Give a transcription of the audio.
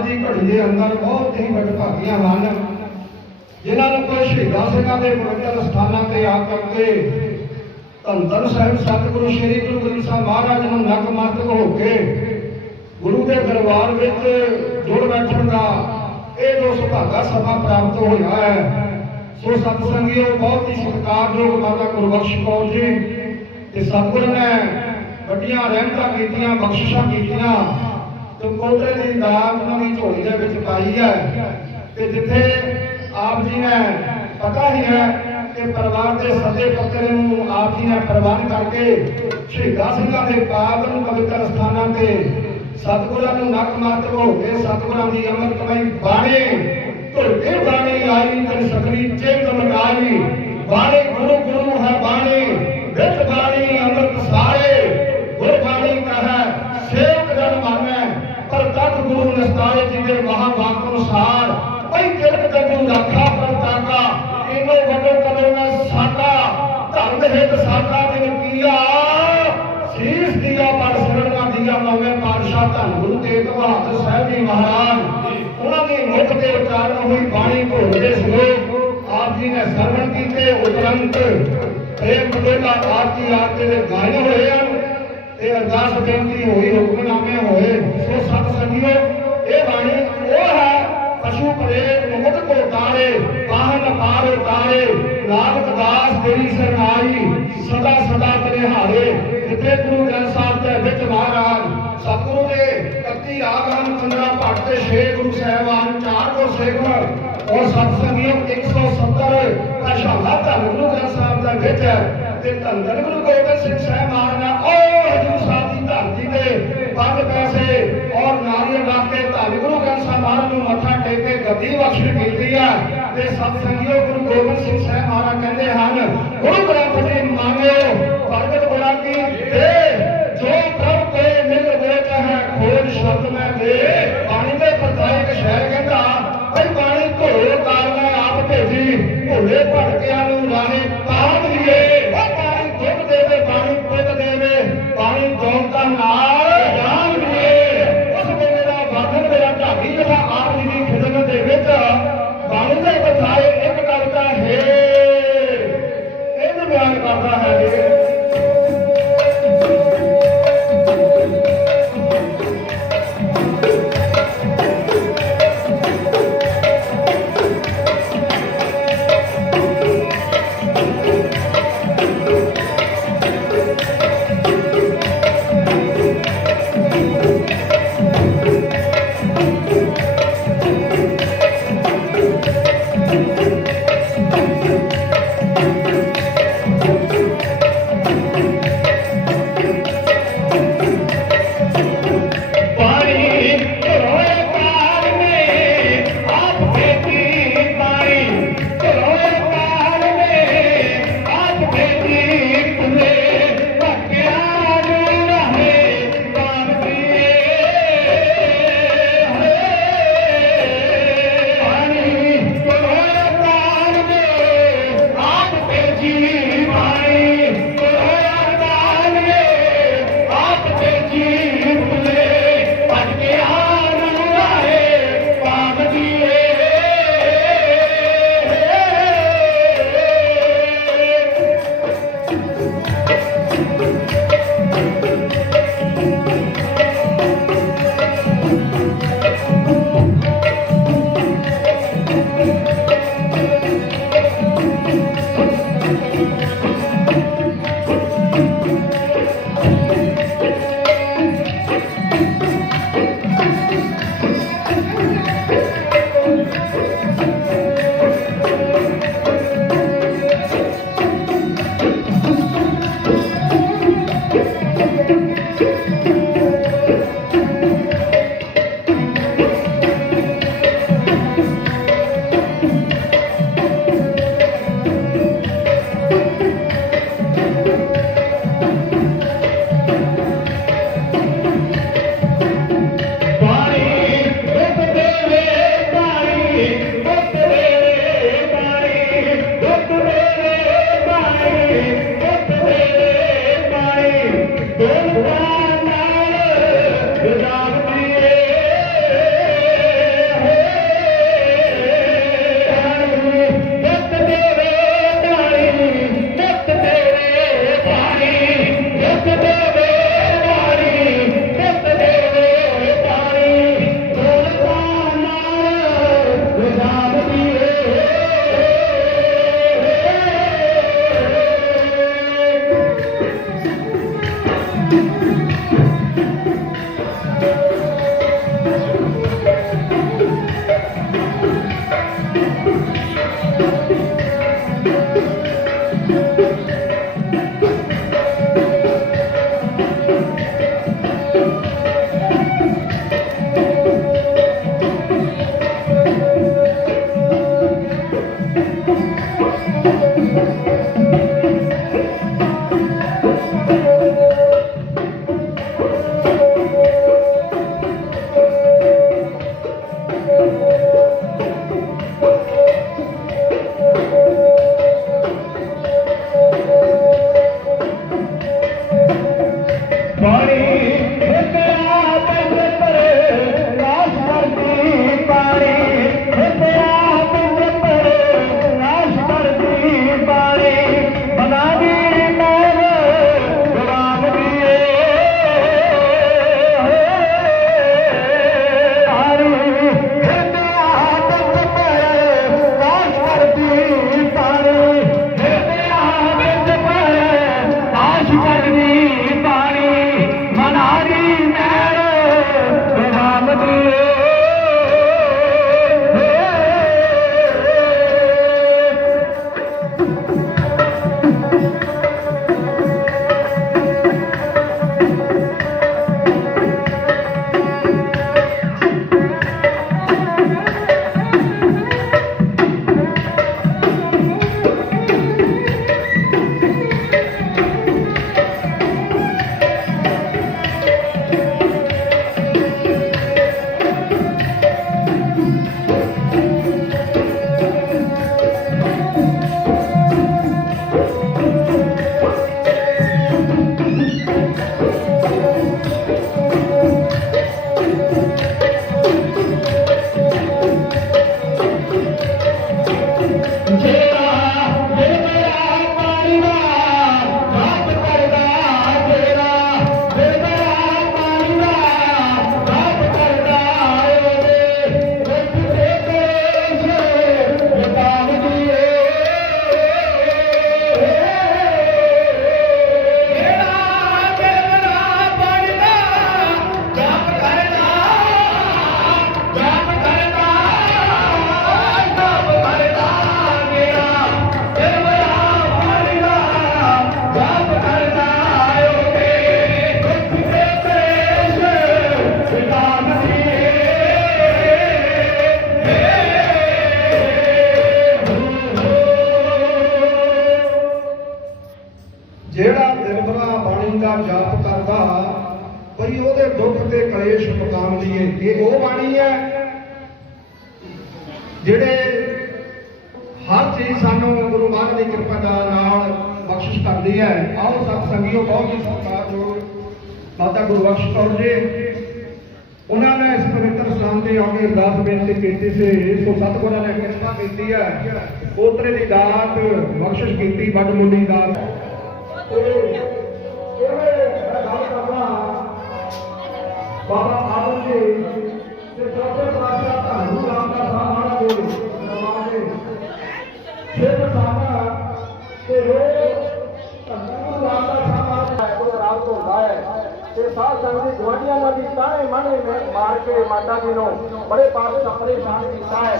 ਅੱਜ ਦੀ ਘੜੀ ਦੇ ਅੰਦਰ ਬਹੁਤ ਹੀ ਵਡਭਾਗੀਆਂ ਹਨ। ਜਿਨ੍ਹਾਂ ਨੂੰ ਕੋਈ ਸ਼ਹੀਦਾਂ ਸਿੰਘਾਂ ਦੇ ਪਵਿੱਤਰ ਸਥਾਨਾਂ ਤੇ ਆ ਕਰਕੇ ਧੰਦਰ ਸਾਹਿਬ ਸਤਿਗੁਰੂ ਸ਼੍ਰੀ ਗੁਰੂ ਗ੍ਰੰਥ ਸਾਹਿਬ ਮਹਾਰਾਜ ਨੂੰ ਨਤਮਸਤਕ ਹੋ ਕੇ ਗੁਰੂ ਦੇ ਦਰਬਾਰ ਵਿੱਚ ਜੁੜ ਬੈਠਣ ਦਾ ਇਹ ਜੋ ਸੁਭਾਗਾ ਸਭਾ ਪ੍ਰਾਪਤ ਹੋਇਆ ਹੈ, ਸੋ ਸਤ ਸੰਗੀਓ ਬਹੁਤ ਹੀ ਸਤਿਕਾਰਯੋਗ ਮਾਤਾ ਗੁਰਬਖਸ਼ ਕੌਰ ਜੀ ਤੇ ਸਤਿਗੁਰ ਨੇ ਵੱਡੀਆਂ ਰਹਿਮਤਾਂ ਕੀਤੀਆਂ, ਬਖਸ਼ਿਸ਼ਾਂ ਕੀਤੀਆਂ। ਤੇ ਕੋਟਰੇ ਦੀ ਦਾਤ ਉਹਨਾਂ ਦੀ ਝੋਲੀ ਦੇ ਵਿੱਚ ਪਾਈ ਹੈ। ਤੇ ਜਿੱਥੇ ਆਪ ਜੀ ਨੇ ਪਤਾ ਹੀ ਹੈ ਕਿ ਪਰਿਵਾਰ ਦੇ ਸੱਦੇ ਪੱਤਰ ਨੂੰ ਆਪ ਜੀ ਨੇ ਪ੍ਰਵਾਨ ਕਰਕੇ ਸ਼ਹੀਦਾਂ ਸਿੰਘਾਂ ਦੇ ਪਾਵਨ ਪਵਿੱਤਰ ਸਥਾਨਾਂ ਤੇ ਸਤਿਗੁਰਾਂ ਨੂੰ ਨੱਕ ਨਤਮਸਤਕ ਹੋ ਕੇ ਸਤਿਗੁਰਾਂ ਦੀ ਅੰਮ੍ਰਿਤਮਈ ਬਾਣੀ ਧੁਰਕੇ ਬਾਣੀ ਆਈ ਤਨ ਸਕਰੀ ਚੇਤ ਮਨਾਈ ਬਾਣੀ ਗੁਰੂ ਗੁਰੂ ਧੰਨ ਗੁਰੂ ਤੇਗ ਬਹਾਦਰ ਸਾਹਿਬ ਜੀ ਮਹਾਰਾਜ। ਉਹਨਾਂ ਦੀ ਮੁਖ ਤੇ ਉਚਾਰਨ ਹੋਈ ਬਾਣੀ ਭੋਲੇ ਸ਼ਲੋਕ ਆਪ ਜੀ ਨੇ ਸਰਵਣ ਕੀਤੇ, ਉਪਰੰਤ ਪ੍ਰੇਮ ਬਦੋਲਾ ਆਪ ਜੀ ਆਪ ਦੇ ਗਾਏ ਹੋਏ ਹਨ ਤੇ ਅਰਦਾਸ ਬੇਨਤੀ ਹੋਈ ਹੁਕਮਨਾਮੇ ਹੋਏ। ਸੋ ਸਤ ਸੰਗਿਓ, ਇਹ ਬਾਣੀ ਉਹ ਹੈ, ਪਸ਼ੂ ਪ੍ਰੇਮ ਮੁਕਤ ਕੋ ਤਾਰੇ ਪਾਹਨ ਪਾਰ ਉਤਾਰੇ, ਨਾਨਕ ਦਾਸ ਤੇਰੀ ਸਰਨਾਈ ਸਦਾ ਸਦਾ ਤੇਰੇ ਹਾਰੇ। ਜਿੱਥੇ ਗੁਰੂ ਗ੍ਰੰਥ ਸਾਹਿਬ 15 ਤੇ 6 ਗੁਰੂ ਸਾਹਿਬਾਨ ਚਾਰ ਕੋ ਸੇਖਰ ਔਰ ਸਤ 170 ਦਾ ਧੰਨ ਗੁਰੂ ਗ੍ਰੰਥ ਸਾਹਿਬ ਦਾ ਵਿੱਚ ਹੈ ਤੇ ਧੰਨ ਗੁਰੂ ਗੋਬਿੰਦ ਸਿੰਘ ਸਾਹਿਬ ਮਹਾਰਾਜ ਉਹ ਹਜੂਰ ਸਾਹਿਬ ਦੀ ਧਰਤੀ ਤੇ ਪੰਜ ਪੈਸੇ ਔਰ ਨਾਰੀਅਲ ਰੱਖ ਕੇ ਧੰਨ ਗੁਰੂ ਗ੍ਰੰਥ ਸਾਹਿਬ ਨੂੰ ਮੱਥਾ ਟੇਕ ਕੇ ਗੱਦੀ ਬਖਸ਼ਿਸ਼ ਮਿਲਦੀ ਹੈ ਤੇ ਸਤ ਸੰਗਿਓ ਗੁਰੂ ਗੋਬਿੰਦ ਸਿੰਘ ਸਾਹਿਬ ਮਹਾਰਾਜ ਕਹਿੰਦੇ ਹਨ, ਗੁਰੂ ਗ੍ਰੰਥ ਜੀ ਮੰਗਿਓ ਭਗਤ ਬੜਾ ਕੀ ਦੇ ਆਪ ਭੇਜੀ ਭਟਕਿਆਂ ਨੂੰ ਰਾਹੇ ਦੁੱਖ ਤੇ ਕਲੇਸ਼ ਮੁਕਾਮ ਲਈਏ ਇਹ ਉਹ ਬਾਣੀ ਹੈ ਜਿਹੜੇ ਹਰ ਚੀਜ਼ ਸਾਨੂੰ ਗੁਰੂ ਮਹਾਰਾਜ ਦੀ ਕਿਰਪਾ ਦਾ ਨਾਲ ਬਖਸ਼ਿਸ਼ ਕਰਦੀ ਹੈ। ਆਓ ਸਤ ਸੰਗਿਓ, ਬਹੁਤ ਹੀ ਸਤਿਕਾਰਯੋਗ ਮਾਤਾ ਗੁਰਬਖਸ਼ ਕੌਰ ਜੀ। ਉਹਨਾਂ ਨੇ ਇਸ ਪਵਿੱਤਰ ਸਥਾਨ ਤੇ ਆ ਕੇ ਅਰਦਾਸ ਬੇਨਤੀ ਕੀਤੀ ਸੀ। ਸੋ ਸਤਿਗੁਰਾਂ ਨੇ ਕਿਰਪਾ ਕੀਤੀ ਹੈ। ਪੋਤਰੇ ਦੀ ਦਾਤ ਬਖਸ਼ਿਸ਼ ਕੀਤੀ, ਵੱਡ ਮੁੱਲੀ ਦਾਤ। ਬਾਬਾ ਆਦਮ ਜੀ ਤੇ ਚੌਥੇ ਪਾਤਸ਼ਾਹ ਧੰਨ ਰਾਮਦਾਸ ਮਹਾਰਾਜ ਦੇ ਦਰਬਾਰ ਦੇ ਸਿਰ ਸਾਹਮਣਾ ਤੇ ਰੋਜ਼ ਧੰਨ ਰਾਮਦਾਸ ਮਹਾਰਾਜ ਦਾ ਰਾਤ ਹੁੰਦਾ ਹੈ। ਤੇ ਸਾਧ ਸੰਗਤ ਦੀ ਗਵਾਂਢੀਆਂ ਨਾਲ ਵੀ ਤਾਣੇ ਮਾਣੇ ਮਾਰ ਕੇ ਮਾਤਾ ਜੀ ਨੂੰ ਬੜੇ ਪਾਪ ਦਾ ਪਰੇਸ਼ਾਨ ਕੀਤਾ ਹੈ।